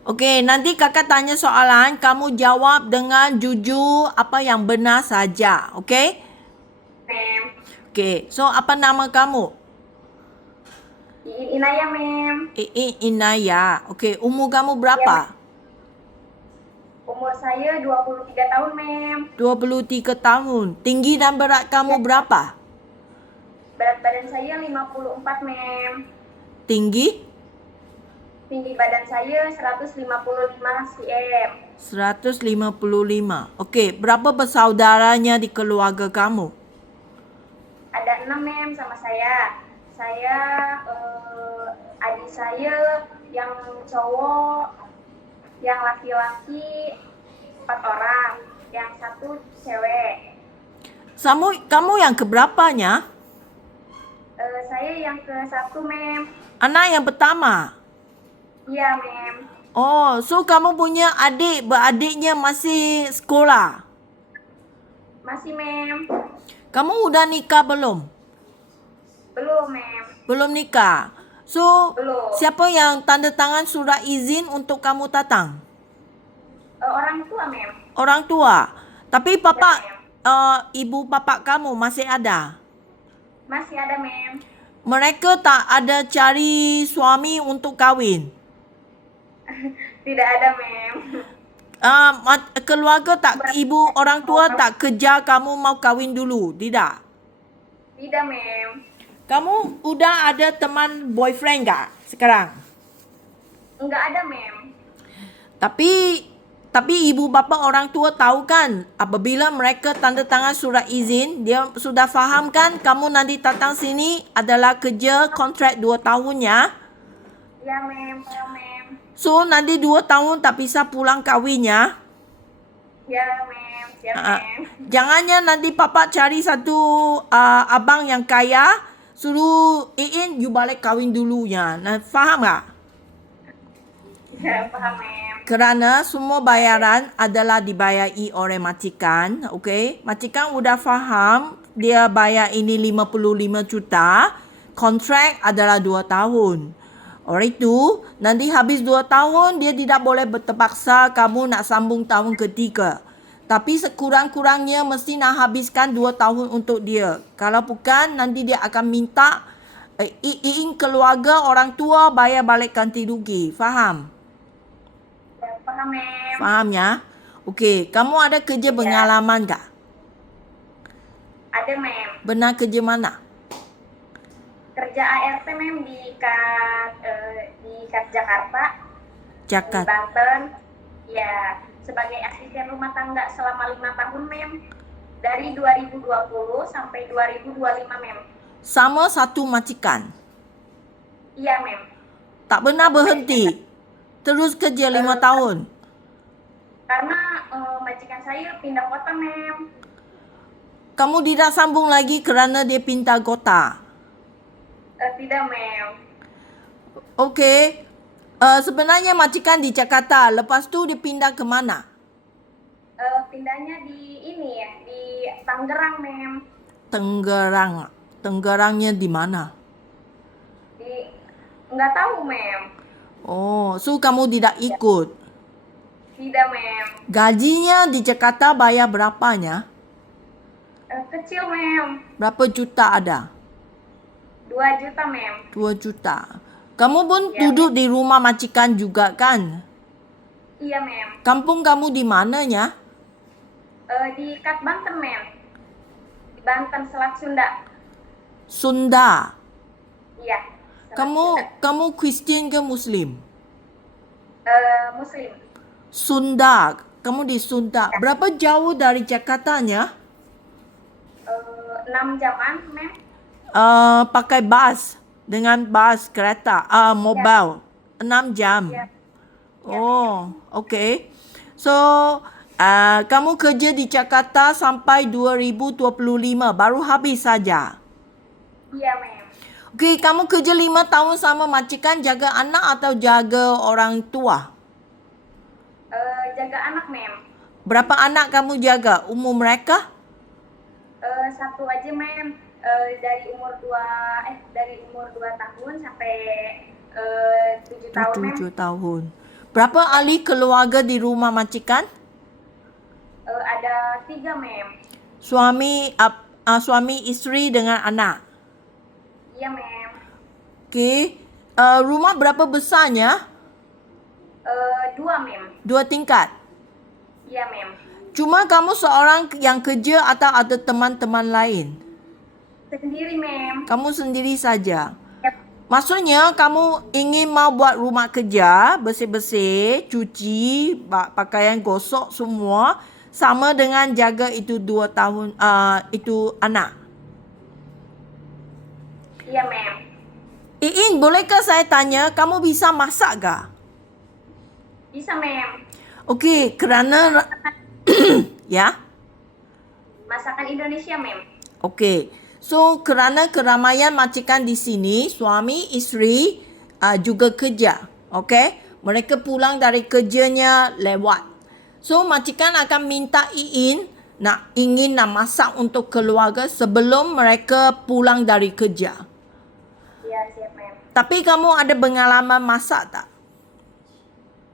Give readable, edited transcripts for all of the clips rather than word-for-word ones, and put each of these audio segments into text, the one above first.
Okey, nanti kakak tanya soalan, kamu jawab dengan jujur apa yang benar saja. Okey? Mem. Okey, so apa nama kamu? Iin Inaya, Mem. Inaya. Okey, umur kamu Ya, Mem. berapa? Umur saya 23 tahun, Mem. 23 tahun. Tinggi dan berat Ya, kamu berapa? berat badan saya 54, Mem. Tinggi? Tinggi badan saya 155 cm. 155. Okey, berapa bersaudaranya di keluarga kamu? Ada 6, Mem, sama saya. Saya, adik saya yang cowok, yang laki-laki 4 orang, yang satu cewek. Kamu yang keberapanya? Saya yang ke satu, Mem. Anak yang pertama. Iya, Mem. Oh, so kamu punya beradiknya masih sekolah. Masih, Mem. Kamu udah nikah belum? Belum, Mem. Belum nikah. So, Belum. siapa yang tanda tangan surat izin untuk kamu datang? Orang tua, Mem. Orang tua. Tapi Ya, Mem. ibu bapak kamu masih ada. Masih ada, Mem. Mereka tak ada cari suami untuk kahwin. Tidak ada, Mem. Keluarga tak, Berarti ibu orang mau tua kamu? tak kejar kamu mau kahwin dulu, tidak? Tidak, Mem. Kamu udah ada teman boyfriend gak sekarang? Enggak ada, Mem. Tapi ibu bapa orang tua tahu kan, apabila mereka tanda tangan surat izin, dia sudah faham kan kamu nanti datang sini adalah kerja kontrak 2 tahun ya. Ya, Mem. Ya, Mem. So nanti 2 tahun tak bisa pulang kahwin ya. Ya, Mem. Siap, Ah, Mem. jangannya nanti papa cari satu abang yang kaya, suruh you balik kahwin dulu ya. Nah, faham tak? Ya, paham, Mem. Kerana semua bayaran adalah dibayari oleh majikan, okey? Majikan udah faham dia bayar ini 55 juta, kontrak adalah 2 tahun. Oleh itu, nanti habis 2 tahun dia tidak boleh terpaksa kamu nak sambung tahun ketiga. Tapi sekurang-kurangnya mesti nak habiskan 2 tahun untuk dia. Kalau bukan, nanti dia akan minta keluarga orang tua bayar balik ganti rugi. Faham? Ya, paham, Mem. Faham ya? Okey, kamu ada kerja Ya, pengalaman tak? ada, Mem. Benar kerja mana? Kerja ART, Mem, di Kat Jakarta, di Jakarta. Banten. Ya, sebagai asisten rumah tangga selama 5 tahun, Mem. Dari 2020 sampai 2025, Mem. Sama satu majikan. Iya, Mem. Tak pernah Satu majikan. berhenti. Terus kerja 5 Eh, tahun. karena majikan saya pindah kota, Mem. Kamu tidak sambung lagi kerana dia pinta kota. Tidak, Mem. Okey. Sebenarnya majikan di Jakarta. Lepas tu dia pindah ke mana? Pindahnya di ini ya, di Tangerang, Mem. Tenggerang. Tenggerangnya di mana? Di nggak tahu, Mem. Oh, so kamu tidak Ya, ikut. tidak, Mem. Gajinya di Jakarta bayar berapanya? Kecil, Mem. Berapa juta ada? 2 juta, Mem. 2 juta. Kamu pun Ya, duduk Mem. di rumah majikan juga kan? Iya, Mem. Kampung kamu di mananya? Di Kat Banten, Mem. Di Banten, Selat Sunda. Sunda. Iya, Selat Kamu Sunda. kamu Kristen ke Muslim? Muslim. Sunda. Kamu di Sunda. Ya. Berapa jauh dari Jakartanya? 6 jaman, Mem. Pakai bus. Dengan bus kereta. Ya, Mobil. 6 jam. ya, ya, Mem. Oh, okay. So, kamu kerja di Jakarta sampai 2025. Baru habis saja. Iya, Mem. Okey, kamu kerja 5 tahun sama majikan jaga anak atau jaga orang tua? Jaga anak, Mem. Berapa anak kamu jaga? Umur mereka? Satu aja, Mem. Dari umur 2 tahun sampai 7 tahun, Mem. 7 tahun. Berapa ahli keluarga di rumah majikan? Ada 3, mem. Suami, isteri dengan anak. Iya, mem. Okey. Rumah berapa besarnya? 2, mem. 2 tingkat. Iya, mem. Cuma kamu seorang yang kerja atau ada teman-teman lain? Sendiri, mem. Kamu sendiri saja. Yap. Maksudnya kamu ingin mau buat rumah kerja, bersih-bersih, cuci, pakaian gosok semua sama dengan jaga itu 2 tahun itu anak. Iya, mem. Iin, bolehkah saya tanya kamu bisa masak ke? Bisa, mem. Okey, kerana ya. Masakan Indonesia, mem. Okey. So, kerana keramaian majikan di sini, suami, isteri juga kerja. Okey? Mereka pulang dari kerjanya lewat. So, majikan akan minta Iin ingin nak masak untuk keluarga sebelum mereka pulang dari kerja. Iya, siap, mem. Tapi kamu ada pengalaman masak tak?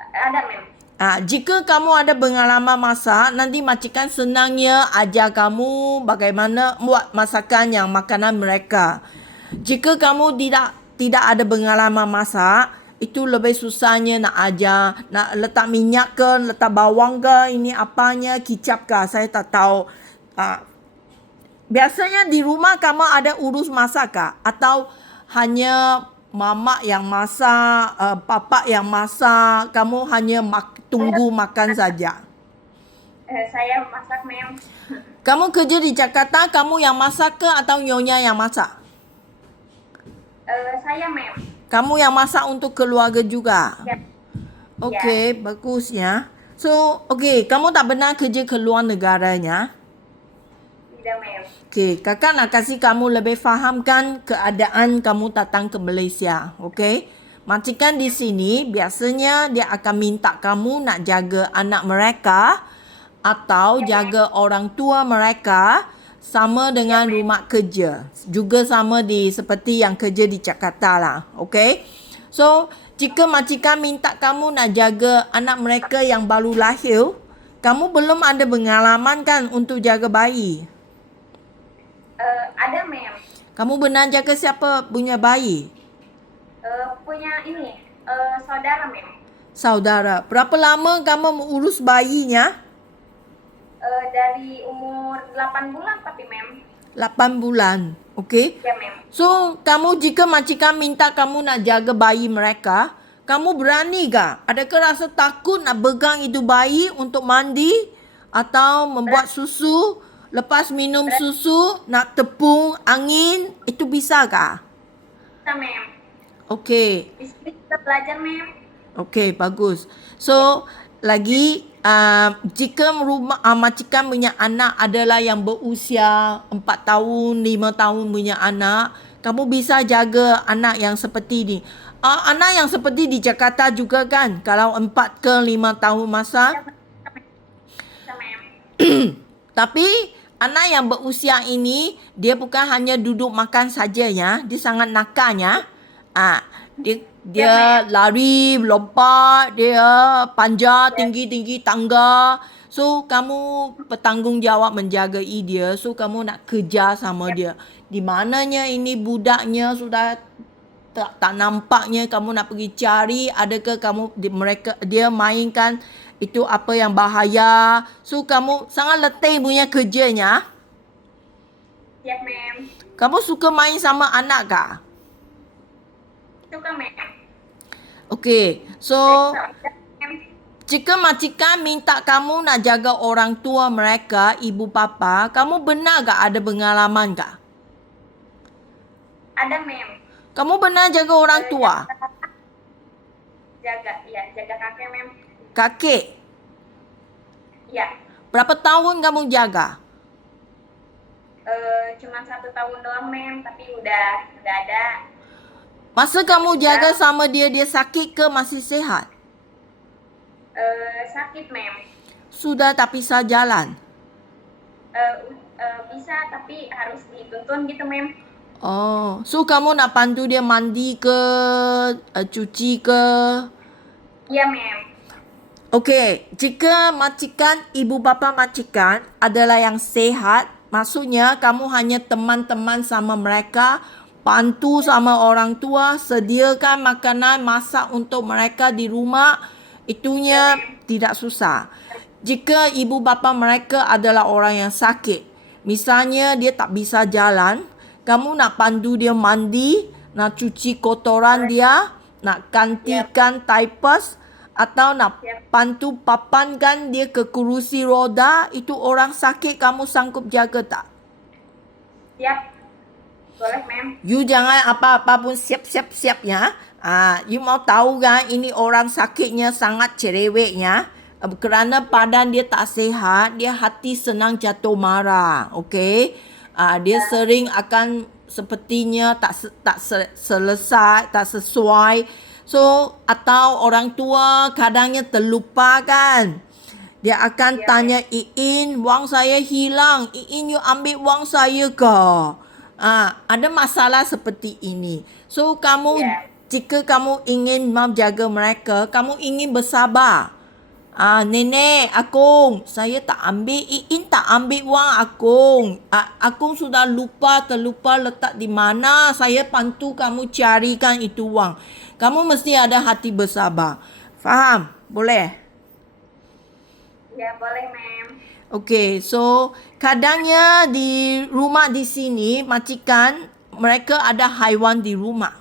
Ada, mem. Jika kamu ada pengalaman masak, nanti majikan senangnya ajar kamu bagaimana buat masakan yang makanan mereka. Jika kamu tidak ada pengalaman masak, itu lebih susahnya nak ajar, nak letak minyak ke, letak bawang ke, ini apanya, kicap ke, saya tak tahu. Biasanya di rumah kamu ada urus masak ke? Atau hanya mamak yang masak, papa yang masak, kamu hanya tunggu makan saja? Saya masak, mem. Kamu kerja di Jakarta, kamu yang masak ke atau nyonya yang masak? Saya, mem. Kamu yang masak untuk keluarga juga? Yap. Okey, bagus ya. So, okey, kamu tak pernah kerja ke luar negaranya? Tidak, mem. Okey, kakak nak kasih kamu lebih fahamkan keadaan kamu datang ke Malaysia. Okey? Majikan di sini biasanya dia akan minta kamu nak jaga anak mereka atau jaga orang tua mereka sama dengan rumah kerja. Juga sama seperti yang kerja di Jakarta lah. Okey? So, jika majikan minta kamu nak jaga anak mereka yang baru lahir, kamu belum ada pengalaman kan untuk jaga bayi? Ada, mem. Kamu benar jaga siapa punya bayi? Punya ini, saudara, mem. Saudara. Berapa lama kamu mengurus bayinya? Dari umur 8 bulan, tapi, mem. 8 bulan. Okey. Ya, mem. So, kamu jika majikan minta kamu nak jaga bayi mereka, kamu berani ke? Adakah rasa takut nak pegang itu bayi untuk mandi atau membuat susu? Lepas minum susu, nak tepung angin, itu bisa ke? Bisa, mem. Okey. Di sini kita belajar, mem. Okey, bagus. So, lagi jika majikan punya anak adalah yang berusia 4 tahun, 5 tahun punya anak, kamu bisa jaga anak yang seperti ni. Anak yang seperti di Jakarta juga kan? Kalau 4 ke 5 tahun masa. Bisa, mem. Tapi anak yang berusia ini, dia bukan hanya duduk makan saja ya. Dia sangat nakalnya. Dia lari, lompat, dia panjat tinggi-tinggi tangga. So, kamu bertanggungjawab menjaga dia. So, kamu nak kerja sama dia. Di mananya ini budaknya sudah tak nampaknya, kamu nak pergi cari. Adakah dia mainkan itu apa yang bahaya. So, kamu sangat letih punya kerjanya. Siap, mem. Kamu suka main sama anak kah? Suka, mem. Okey. So, Mem. jika majikan minta kamu nak jaga orang tua mereka, ibu bapa, kamu benar tak ada pengalaman kah? Ada, mem. Kamu benar jaga orang tua? Jaga kakek, mem. Kakek? Iya. Berapa tahun kamu jaga? Cuma 1 tahun doang, mem. Tapi udah ada. Masa kamu jaga sama dia sakit ke masih sihat? Sakit, mem. Sudah tak bisa jalan? Bisa, tapi harus dituntun gitu, mem. Oh, so kamu nak bantu dia mandi ke, cuci ke? Ya, ma'am. Okey, jika majikan, ibu bapa majikan adalah yang sehat, maksudnya kamu hanya teman-teman sama mereka, bantu sama orang tua, sediakan makanan, masak untuk mereka di rumah, itunya tidak susah. Jika ibu bapa mereka adalah orang yang sakit, misalnya dia tak bisa jalan, kamu nak pandu dia mandi, nak cuci kotoran dia, nak gantikan diapers, atau nak Yep. bantu papankan dia ke kerusi roda, itu orang sakit kamu sanggup jaga tak? Siap. Boleh, ma'am. You jangan apa-apa pun siap-siap ya. You mau tahu kan ini orang sakitnya sangat cerewetnya. Kerana badan dia tak sehat, dia hati senang jatuh marah. Okey. Dia sering akan sepertinya selesai, tak sesuai. So, atau orang tua kadangnya terlupa kan. Dia akan tanya, Iin, wang saya hilang. Iin, you ambil wang saya ke? Ada masalah seperti ini. So, kamu, jika kamu ingin menjaga mereka, kamu ingin bersabar. Nenek, Akung, saya tak ambil. Iin tak ambil wang Akung. Akung sudah terlupa letak di mana. Saya bantu kamu carikan itu wang. Kamu mesti ada hati bersabar. Faham? Boleh? Ya, boleh, ma'am. Okey, so kadangnya di rumah di sini majikan mereka ada haiwan di rumah.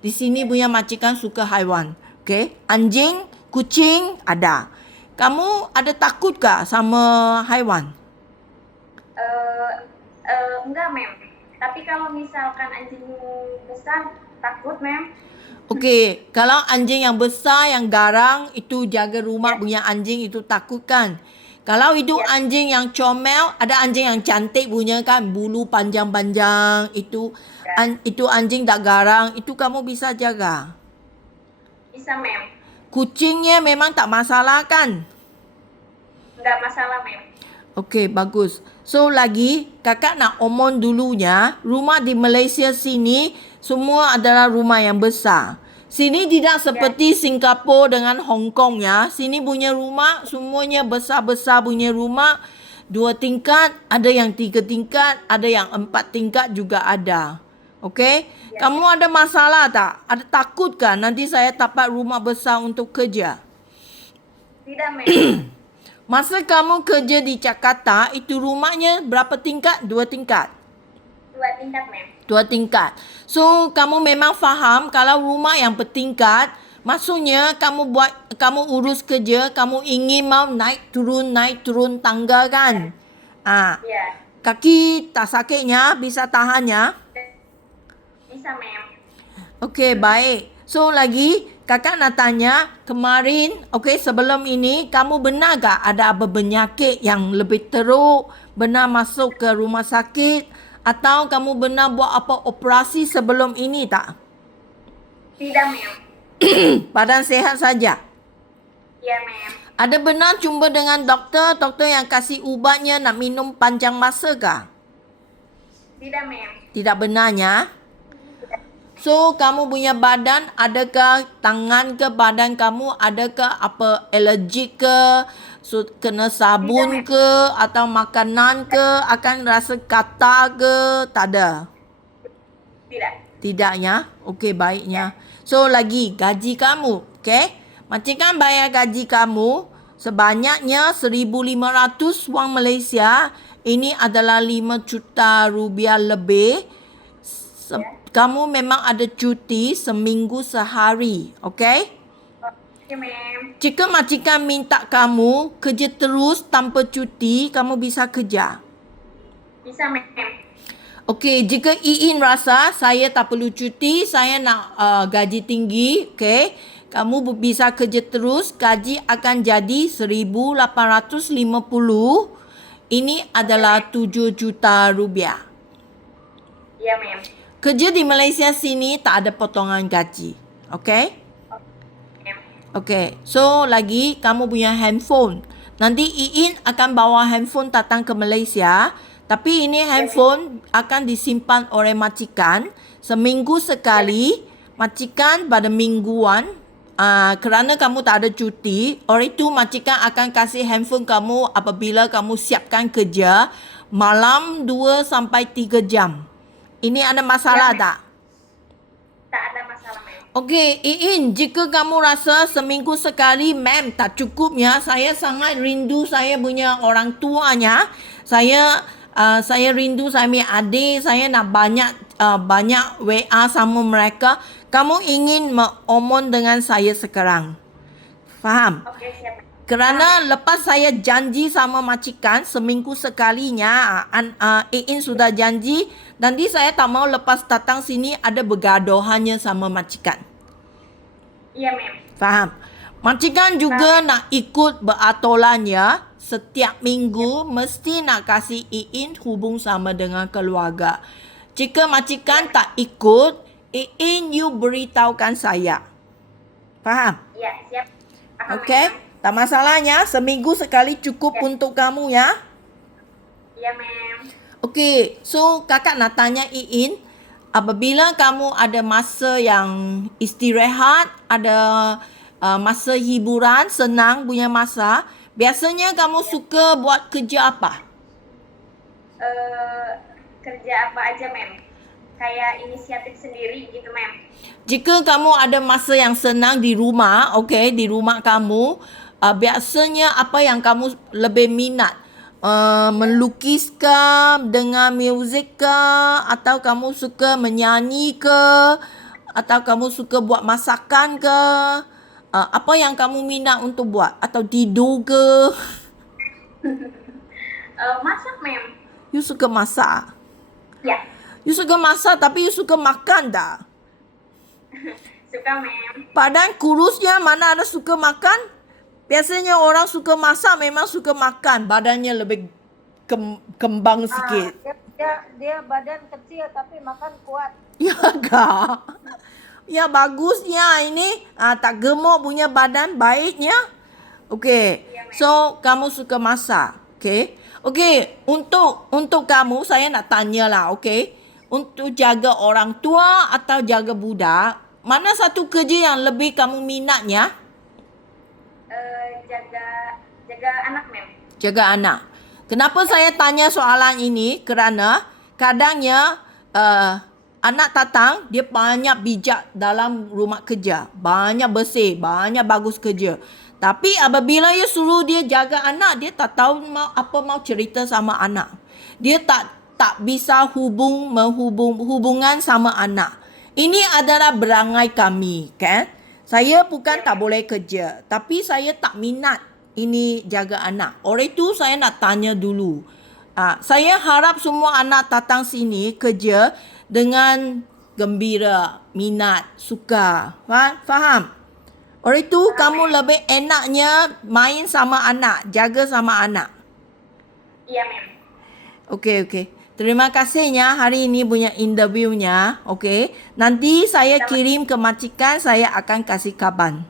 Di sini punya majikan suka haiwan. Okey, anjing, kucing ada. Kamu ada takut tak sama haiwan? Enggak, ma'am. Tapi kalau misalkan anjing besar, takut, ma'am. Okey, kalau anjing yang besar, yang garang, itu jaga rumah punya anjing itu takut kan? Kalau itu anjing yang comel, ada anjing yang cantik punya kan, bulu panjang-panjang, itu anjing tak garang, itu kamu bisa jaga. Bisa, ma'am. Kucingnya memang tak masalah kan? Enggak masalah, ma'am. Okey, bagus. So, lagi kakak nak omong dulunya, rumah di Malaysia sini semua adalah rumah yang besar. Sini tidak seperti Singapura dengan Hong Kong ya. Sini punya rumah semuanya besar-besar punya rumah. 2 tingkat, ada yang 3 tingkat, ada yang 4 tingkat juga ada. Okey? Kamu ada masalah tak? Ada takut kan nanti saya dapat rumah besar untuk kerja? Tidak, ma'am. Masa kamu kerja di Jakarta, itu rumahnya berapa tingkat? 2 tingkat. 2 tingkat, ma'am. 2 tingkat. So, kamu memang faham kalau rumah yang bertingkat, maksudnya kamu urus kerja, kamu ingin mau naik turun tangga kan? Ya, Kaki tak sakitnya, bisa tahannya. bisa, ma'am. Okey, baik. So, lagi kakak nak tanya, kemarin, sebelum ini, kamu benar tak ada apa penyakit yang lebih teruk, benar masuk ke rumah sakit, atau kamu benar buat apa operasi sebelum ini tak? Tidak, ma'am. Badan sehat saja. Ya, ma'am. Ada benar jumpa dengan doktor yang kasih ubatnya nak minum panjang masa kah? Tidak, ma'am. Tidak benarnya. So, kamu punya badan, adakah tangan ke badan kamu, adakah apa alergik ke, kena sabun ke, atau makanan ke, akan rasa katar ke, tak ada? Tidak. Tidaknya? Okey, baiknya. So, lagi gaji kamu, okey? Majikan bayar gaji kamu sebanyaknya 1,500 wang Malaysia. Ini adalah 5 juta rupiah lebih. Kamu memang ada cuti seminggu sehari, okey? Oke, ma'am. Jika majikan minta kamu kerja terus tanpa cuti, kamu bisa kerja. Bisa, ma'am. Okey, jika Iin rasa saya tak perlu cuti, saya nak gaji tinggi, okey? Kamu bisa kerja terus, gaji akan jadi 1,850. Ini adalah 7 juta rupiah. Ya, ma'am. Kerja di Malaysia sini tak ada potongan gaji. Okey? Ma'am. Okey. So, lagi kamu punya handphone. Nanti Iin akan bawa handphone datang ke Malaysia. Tapi ini handphone akan disimpan oleh majikan. Seminggu sekali, majikan pada mingguan kerana kamu tak ada cuti, oleh itu majikan akan kasih handphone kamu apabila kamu siapkan kerja malam 2 sampai 3 jam. Ini ada masalah Ya, tak? tak ada masalah, ma'am. Okey, Iin, jika kamu rasa seminggu sekali, ma'am, tak cukupnya, saya sangat rindu saya punya orang tuanya. Saya rindu saya punya adik, saya nak banyak WA sama mereka. Kamu ingin omon dengan saya sekarang. Faham? Oke, siap, ma'am. Kerana lepas saya janji sama majikan seminggu sekalinya, Iin sudah janji, nanti saya tak mau lepas datang sini ada bergaduhannya sama majikan. Iya, ma'am. Faham? Majikan juga nak ikut beratolan ya. Setiap minggu mesti nak kasih Iin hubung sama dengan keluarga. Jika majikan tak ikut, Iin you beritahukan saya. Faham? Iya, siap. Paham, Okey? ma'am. Tak masalahnya, seminggu sekali cukup untuk kamu ya. Iya, ma'am. Okey, so kakak nak tanya Iin, apabila kamu ada masa yang istirahat, ada masa hiburan, senang punya masa, biasanya kamu suka buat kerja apa? Kerja apa aja, ma'am? Kayak inisiatif sendiri gitu, ma'am. Jika kamu ada masa yang senang di rumah, okey, di rumah kamu, biasanya apa yang kamu lebih minat? Melukis ke, dengar muzik ke, atau kamu suka menyanyi ke, atau kamu suka buat masakan ke? Apa yang kamu minat untuk buat? Atau tidur ke? Masak, ma'am. You suka masak? Ya, You suka masak tapi you suka makan tak? suka, ma'am. Badan kurusnya mana ada suka makan? Biasanya orang suka masak memang suka makan. Badannya lebih kembang sikit. Dia badan kecil tapi makan kuat. Ya kak? Ya bagusnya ini. Tak gemuk punya badan baiknya. Okey. So kamu suka masak. Okey. Okey. Untuk kamu saya nak tanya lah. Okey. Untuk jaga orang tua atau jaga budak. Mana satu kerja yang lebih kamu minatnya? Jaga anak, ma'am. Jaga anak. Kenapa saya tanya soalan ini? Kerana kadangnya anak datang, dia banyak bijak dalam rumah kerja. Banyak bersih, banyak bagus kerja. Tapi apabila you suruh dia jaga anak, dia tak tahu mau cerita sama anak. Dia tak bisa hubungan sama anak. Ini adalah berangai kami, kan? Saya bukan tak boleh kerja, tapi saya tak minat ini jaga anak. Oleh itu saya nak tanya dulu. Saya harap semua anak datang sini kerja dengan gembira, minat, suka. Faham? Oleh itu kamu lebih enaknya main sama anak, jaga sama anak. Iya, ma'am. Okey. Terima kasihnya hari ini punya interviewnya. Okey. Nanti saya kirim ke majikan, saya akan kasih kabar.